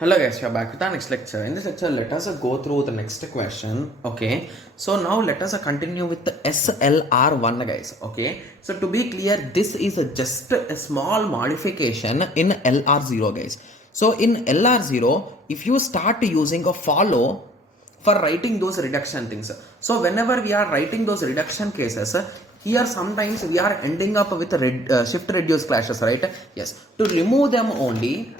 Hello guys, we are back with our next lecture. In this lecture, let us go through the next question. Okay, so now let us continue with the SLR1 guys. Okay, so to be clear, this is just a small modification in LR0 guys. So in LR0, if you start using a follow for writing those reduction things, so whenever we are writing those reduction cases, here sometimes we are ending up with shift reduce clashes, right? Yes, to remove them only,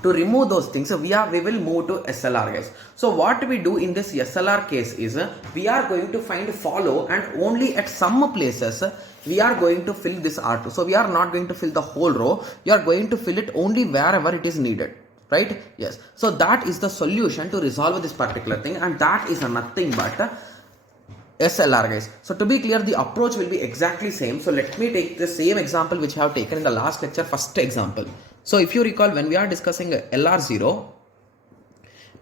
to remove those things we will move to SLR guys. So what we do in this SLR case is we are going to find follow, and only at some places we are going to fill this R2. So we are not going to fill the whole row, you are going to fill it only wherever it is needed, right? Yes, so that is the solution to resolve this particular thing, and that is nothing but SLR guys. So to be clear, the approach will be exactly same. So let me take the same example which I have taken in the last lecture, first example. So if you recall, when we are discussing LR0,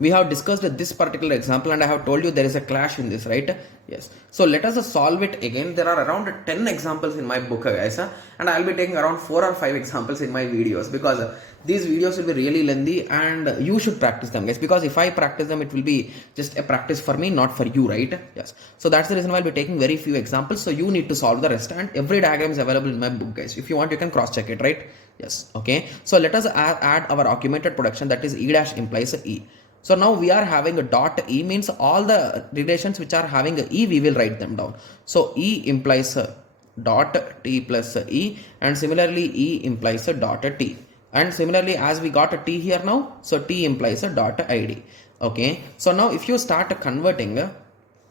we have discussed this particular example and I have told you there is a clash in this, right? Yes. So let us solve it again. There are around 10 examples in my book guys, and I will be taking around 4 or 5 examples in my videos, because these videos will be really lengthy and you should practice them guys, because if I practice them it will be just a practice for me, not for you, right? Yes. So that's the reason why I'll be taking very few examples, so you need to solve the rest, and every diagram is available in my book guys. If you want, you can cross check it, right? Yes. Okay, so let us add our augmented production, that is E dash implies E. So now we are having a dot E, means all the relations which are having a E we will write them down. So E implies a dot T plus E, and similarly E implies a dot T, and similarly as we got a T here now, so T implies a dot ID. Okay, so now if you start converting,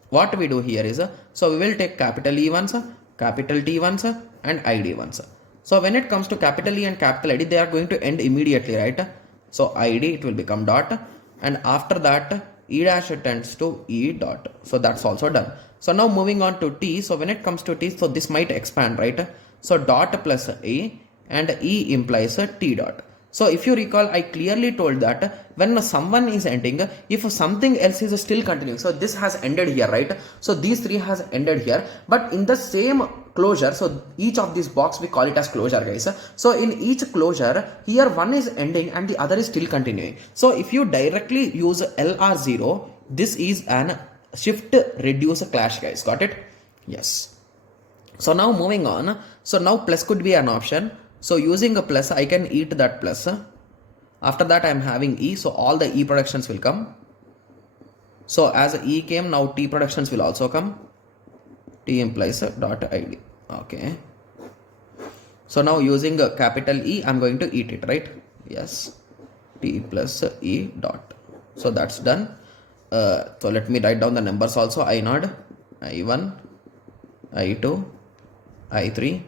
what we do here is, so we will take capital E once, capital T once, and ID once. So when it comes to capital E and capital ID, they are going to end immediately, right? So ID, it will become dot, and after that E dash tends to E dot. So that's also done. So now moving on to T. So when it comes to T, so this might expand, right? So dot plus E, and E implies a T dot. So if you recall, I clearly told that when someone is ending, if something else is still continuing, so this has ended here, right? So these three has ended here, but in the same closure, so each of these box we call it as closure guys. So in each closure, here one is ending and the other is still continuing. So if you directly use LR0, this is an shift reduce clash guys, got it? Yes. So now moving on, so now plus could be an option. So using a plus, I can eat that plus. After that I am having E, so all the E productions will come. So as E came, now T productions will also come. T implies a dot ID. Okay. So now using a capital E, I'm going to eat it, right? Yes. T plus E dot. So that's done. So let me write down the numbers also. I0, I1, I2, I3,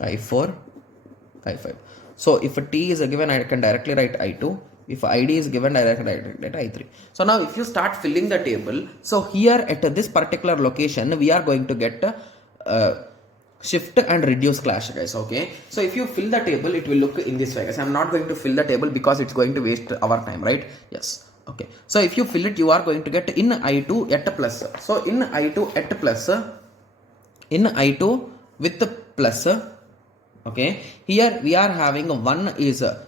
I4, I5. So if a T is given, I can directly write I2. If ID is given, I can write I3. So now if you start filling the table, so here at this particular location, we are going to get shift and reduce clash guys. Okay, so if you fill the table, it will look in this way guys. I'm not going to fill the table because it's going to waste our time, right? Yes. Okay, so if you fill it, you are going to get in I2 at plus. So in I2 at plus, in I2 with the plus, okay, here we are having one is a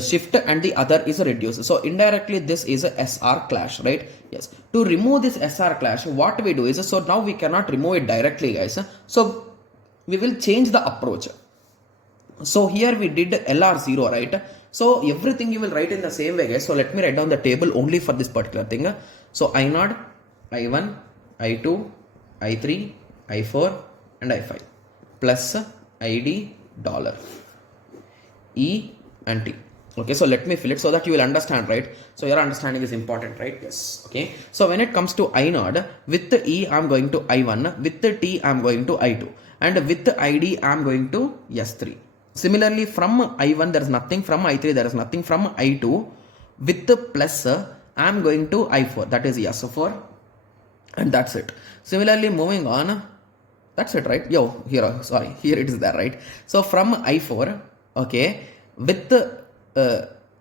shift and the other is a reduce. So indirectly this is a SR clash, right? Yes. To remove this SR clash, what we do is, so now we cannot remove it directly guys. So we will change the approach. So here we did LR0, right? So everything you will write in the same way guys. So let me write down the table only for this particular thing. So I0, I1, I2, I3, I4 and I5 plus ID dollar E and T. Okay, so let me fill it so that you will understand, right? So your understanding is important, right? Yes. Okay, so when it comes to I0, with the E I'm going to I1, with the T I'm going to I2, and with the ID I'm going to S3. Similarly from I1 there is nothing, from I3 there is nothing, from I2 with the plus I'm going to I4, that is S4, and that's it. Similarly moving on, that's it, right? Yo, here, sorry, here it is there, right? So from I4, okay, with the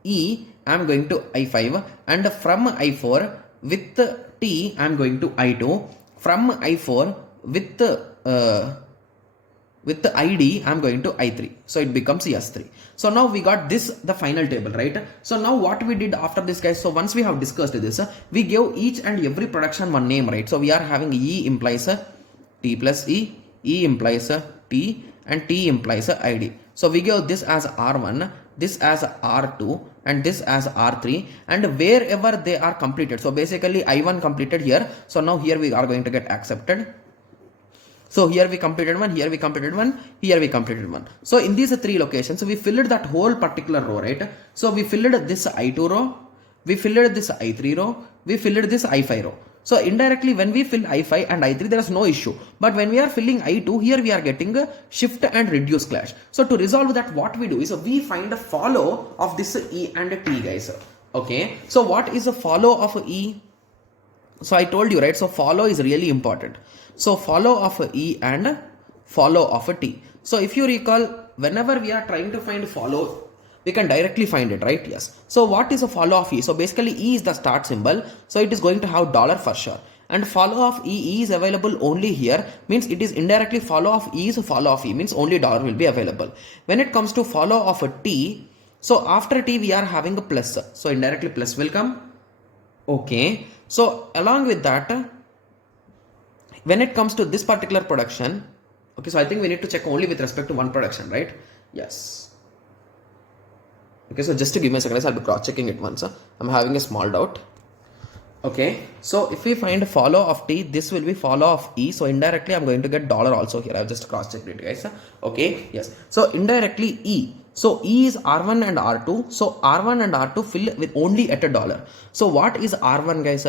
E I'm going to I5, and from I4 with the T I'm going to I2, from I4 with the with the ID, I'm going to I3. So it becomes S3. So now we got this, the final table, right? So now what we did after this, guys, so once we have discussed this, we gave each and every production one name, right? So we are having E implies T plus E implies T, and T implies ID. So we give this as R1, this as R2, and this as R3, and wherever they are completed. So basically I1 completed here. So now here we are going to get accepted. So here we completed one, here we completed one, here we completed one. So in these three locations, we filled that whole particular row, right? So we filled this I2 row, we filled this I3 row, we filled this I5 row. So indirectly when we fill I5 and I3, there is no issue. But when we are filling I2, here we are getting a shift and reduce clash. So to resolve that, what we do is we find a follow of this E and T, guys. Okay. So what is a follow of E? So I told you, right? So follow is really important. So follow of E and follow of T. So if you recall, whenever we are trying to find follow, we can directly find it, right? Yes. So what is a follow of E? So basically E is the start symbol. So it is going to have dollar for sure. And follow of E is available only here, means it is indirectly follow of E is follow of E, means only dollar will be available. When it comes to follow of T, so after T we are having a plus. So indirectly plus will come. Okay. So along with that, when it comes to this particular production, okay, so I think we need to check only with respect to one production, right? Yes. Okay, so just to give me a second, I'll be cross checking it once. I'm having a small doubt. Okay, so if we find follow of T, this will be follow of E. So indirectly, I'm going to get dollar also here. I've just cross checked it, guys. Okay, yes. So indirectly E. So E is R1 and R2. So R1 and R2 fill with only at a dollar. So what is R1, guys?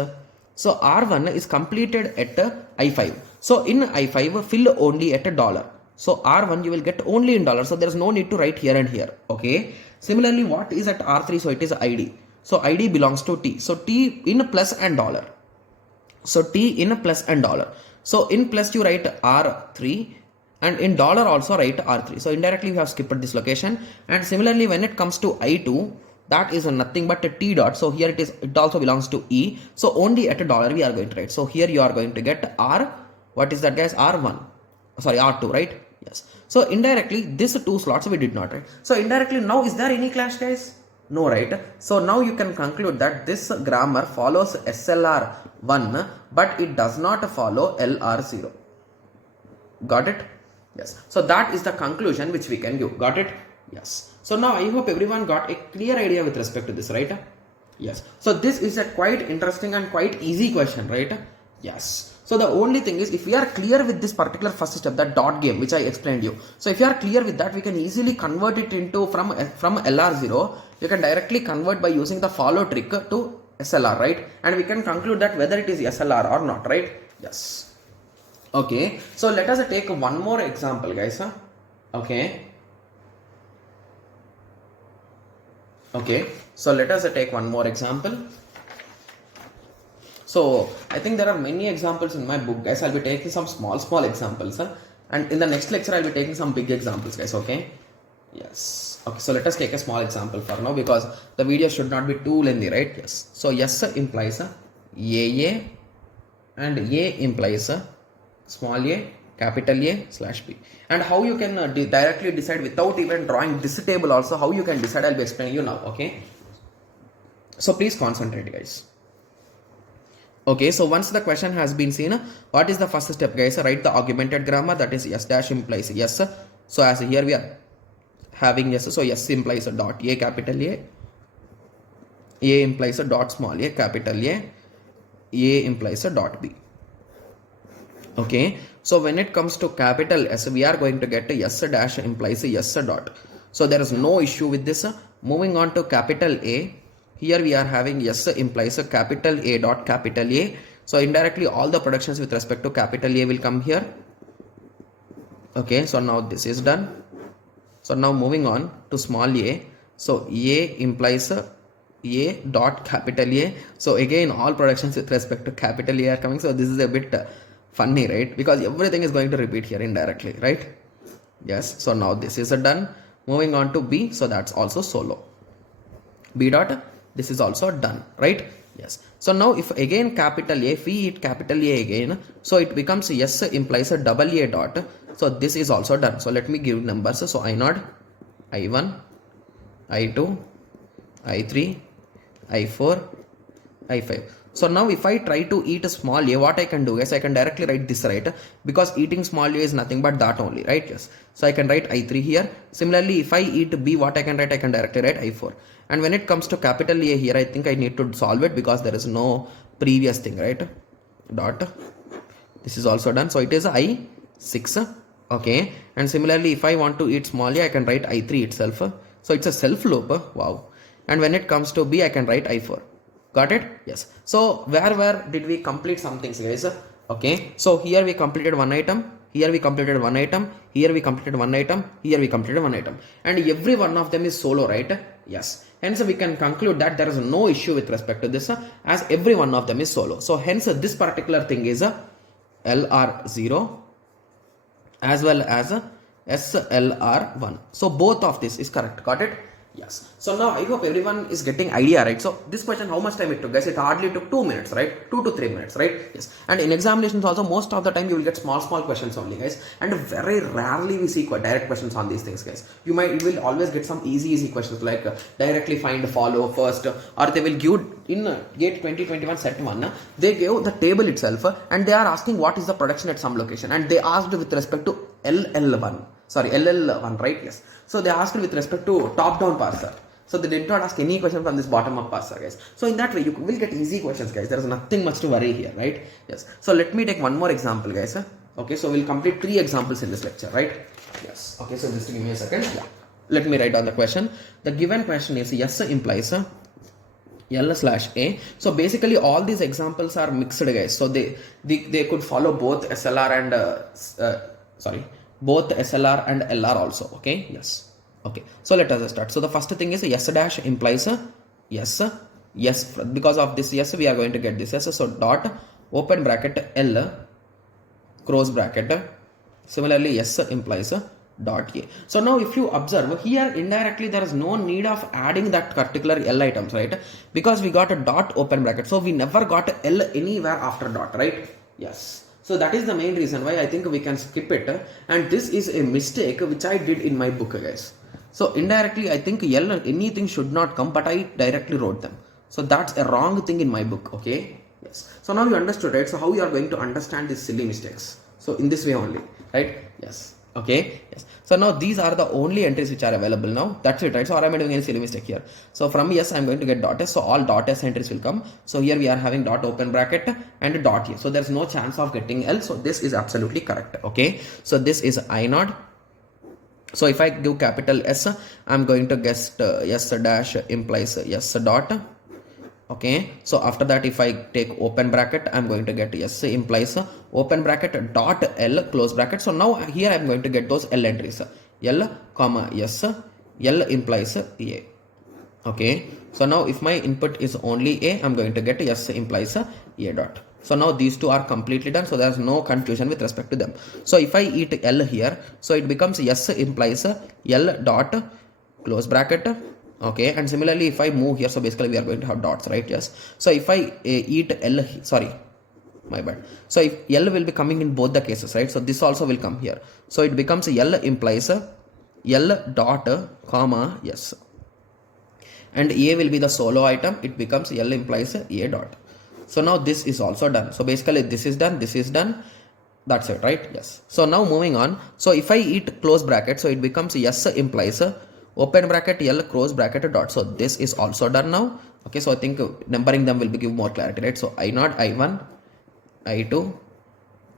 So R1 is completed at I5. So in I5, fill only at a dollar. So R1 you will get only in dollars. So there is no need to write here and here. Okay. Similarly, what is at R3? So it is ID. So ID belongs to T. So T in plus and dollar. So T in plus and dollar. So in plus you write R3 and in dollar also write R3. So indirectly we have skipped this location. And similarly when it comes to I2, that is nothing but a T dot. So here it also belongs to E. So only at a dollar we are going to write. So here you are going to get R. What is that, guys? R1. Sorry, R2, right? Yes. So indirectly these two slots we did not write. So indirectly now is there any clash, guys? No, right? So now you can conclude that this grammar follows SLR1 but it does not follow LR0. Got it? Yes. So that is the conclusion which we can give. Got it? Yes. So now I hope everyone got a clear idea with respect to this, right? Yes. So this is a quite interesting and quite easy question, right? Yes. So the only thing is, if we are clear with this particular first step, that dot game which I explained you. So if you are clear with that, we can easily convert it into from LR0. You can directly convert by using the follow trick to SLR, right? And we can conclude that whether it is SLR or not, right? Yes. Okay. So let us take one more example, guys. Okay. Okay. So let us take one more example. So I think there are many examples in my book, guys. I'll be taking some small examples, and in the next lecture I'll be taking some big examples, guys. Okay. Yes. Okay. So let us take a small example for now because the video should not be too lengthy, right? Yes. So yes implies AA and A implies small a, capital A / B. And how you can directly decide without even drawing this table also, how you can decide, I'll be explaining you now. Okay. So please concentrate, guys. Okay, so once the question has been seen, what is the first step, guys? Write the augmented grammar, that is S dash implies yes. So as here we are having yes, so yes implies a dot A capital A implies a dot small a capital A implies a dot B. Okay, so when it comes to capital S, we are going to get a yes dash implies a yes dot. So there is no issue with this. Moving on to capital A. Here we are having yes implies a capital A dot capital A. So indirectly all the productions with respect to capital A will come here. Okay, so now this is done. So now moving on to small a. So A implies A dot capital A. So again all productions with respect to capital A are coming. So this is a bit funny, right? Because everything is going to repeat here indirectly, right? Yes. So now this is done. Moving on to B. So that's also solo. B dot. This is also done, right? Yes. So now if again capital A, if we hit capital A again, so it becomes S implies a double A dot. So this is also done. So let me give numbers. So I0, I1, I2, I3, I4, I5. So now if I try to eat a small a, what I can do is I can directly write this, right? Because eating small a is nothing but that only, right? Yes. So I can write I3 here. Similarly, if I eat b, what I can write? I can directly write I4. And when it comes to capital A here, I think I need to solve it because there is no previous thing, right? Dot. This is also done. So it is I6. Okay. And similarly, if I want to eat small a, I can write I3 itself. So it's a self loop. Wow. And when it comes to b, I can write I4. Got it? Yes. So where did we complete some things, guys? Okay. So here we completed one item. Here we completed one item. Here we completed one item. Here we completed one item. And every one of them is solo, right? Yes. Hence we can conclude that there is no issue with respect to this as every one of them is solo. So hence this particular thing is LR0 as well as SLR1. So both of this is correct. Got it? Yes. So now I hope everyone is getting idea, right? So this question, how much time it took, guys? It hardly took 2 minutes, right? 2 to 3 minutes, right? Yes. And in examinations also, most of the time you will get small questions only, guys. And very rarely we see direct questions on these things, guys. You will always get some easy questions like directly find, follow, first, or they will give in GATE 2021 set 1. They gave the table itself and they are asking what is the production at some location, and they asked with respect to LL1, right? Yes. So they asked with respect to top-down parser. So they did not ask any question from this bottom-up parser, guys. So in that way, you will get easy questions, guys. There is nothing much to worry here, right? Yes. So let me take one more example, guys. Okay. So we'll complete 3 examples in this lecture, right? Yes. Okay. So just give me a second. Yeah. Let me write down the question. The given question is S implies L/A. So basically all these examples are mixed, guys. So they could follow both SLR and both SLR and LR also. Okay. Yes. Okay. So let us start. So the first thing is S dash implies yes. Because of this yes, we are going to get this yes. So dot open bracket L close bracket. Similarly, S implies dot A. So now if you observe here, indirectly there is no need of adding that particular L items, right? Because we got a dot open bracket. So we never got L anywhere after dot, right? Yes. So that is the main reason why I think we can skip it. And this is a mistake which I did in my book, guys. So indirectly I think L anything should not come, but I directly wrote them. So that's a wrong thing in my book. Okay. Yes. So now you understood, right? So how you are going to understand these silly mistakes? So in this way only, right? Yes. Okay. Yes. So now these are the only entries which are available now. That's it, right? So or am I doing any silly mistake here? So from yes, I'm going to get dot s. So all dot s entries will come. So here we are having dot open bracket and dot a. So there's no chance of getting L. So this is absolutely correct. Okay. So this is I0. So if I give capital S, I'm going to guess S dash implies S dot. Okay. So after that, if I take open bracket, I'm going to get S implies open bracket dot L close bracket. So now here I'm going to get those L entries. L comma S. L implies A. Okay. So now if my input is only A, I'm going to get S implies A dot. So now these two are completely done. So there's no confusion with respect to them. So if I eat L here, so it becomes S implies L dot close bracket. Okay. And similarly, if I move here, so basically we are going to have dots, right? Yes. So if I eat L, sorry, my bad. So if L will be coming in both the cases, right? So this also will come here. So it becomes L implies L dot comma yes. And A will be the solo item. It becomes L implies A dot. So now this is also done. So basically this is done. This is done. That's it, right? Yes. So now moving on. So if I eat close bracket, so it becomes S implies open bracket L close bracket dot. So this is also done now. Okay. So I think numbering them will give more clarity, right? So I0, I1, I2,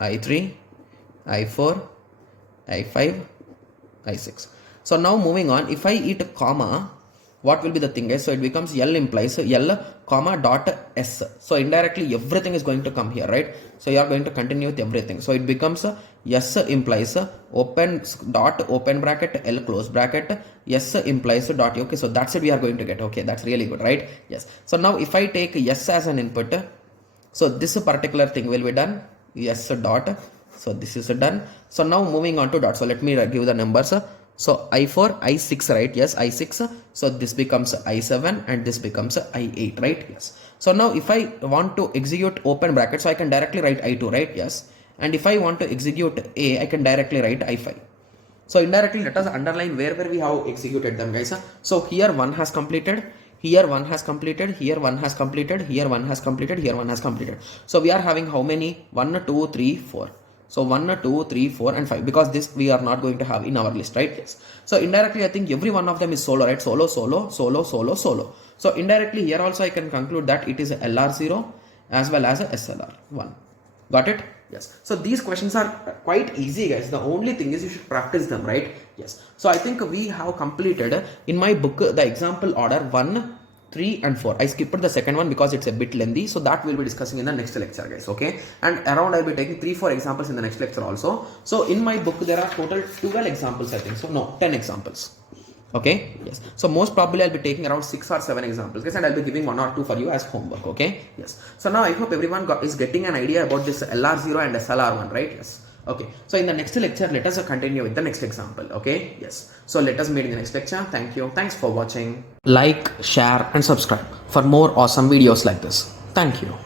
I3, I4, I5, I6. So now moving on, if I eat comma, what will be the thing, guys? So it becomes L implies L comma dot S. So indirectly everything is going to come here, right? So you are going to continue with everything. So it becomes S implies open dot open bracket L close bracket S implies dot. Okay, so that's it we are going to get. Okay, that's really good, right? Yes. So now if I take S as an input, so this particular thing will be done. S dot. So this is done. So now moving on to dot. So let me give the numbers. So I4, I6, right? Yes, I6. So this becomes I7 and this becomes I8, right? Yes. So now if I want to execute open bracket, so I can directly write I2, right? Yes. And if I want to execute A, I can directly write I5. So indirectly, let us underline wherever we have executed them, guys. So here one has completed, here one has completed, here one has completed, here one has completed, here one has completed. So we are having how many? 1, 2, 3, 4. So 1, 2, 3, 4 and 5, because this we are not going to have in our list, right? Yes. So indirectly, I think every one of them is solo, right? Solo, solo, solo, solo, solo. So indirectly here also I can conclude that it is a LR0 as well as a SLR1. Got it? Yes. So these questions are quite easy, guys. The only thing is you should practice them, right? Yes. So I think we have completed in my book the example order 1, 3 and 4. I skipped the second one because it's a bit lengthy. So that we'll be discussing in the next lecture, guys. Okay. And around I'll be taking 3-4 examples in the next lecture also. So in my book there are total 12 examples, I think. So no, 10 examples. Okay, yes. So most probably I'll be taking around 6 or 7 examples, guys, and I'll be giving 1 or 2 for you as homework. Okay, yes. So now I hope everyone is getting an idea about this LR0 and SLR1, right? Yes. Okay. So in the next lecture, let us continue with the next example. Okay, yes. So let us meet in the next lecture. Thank you. Thanks for watching. Like, share, and subscribe for more awesome videos like this. Thank you.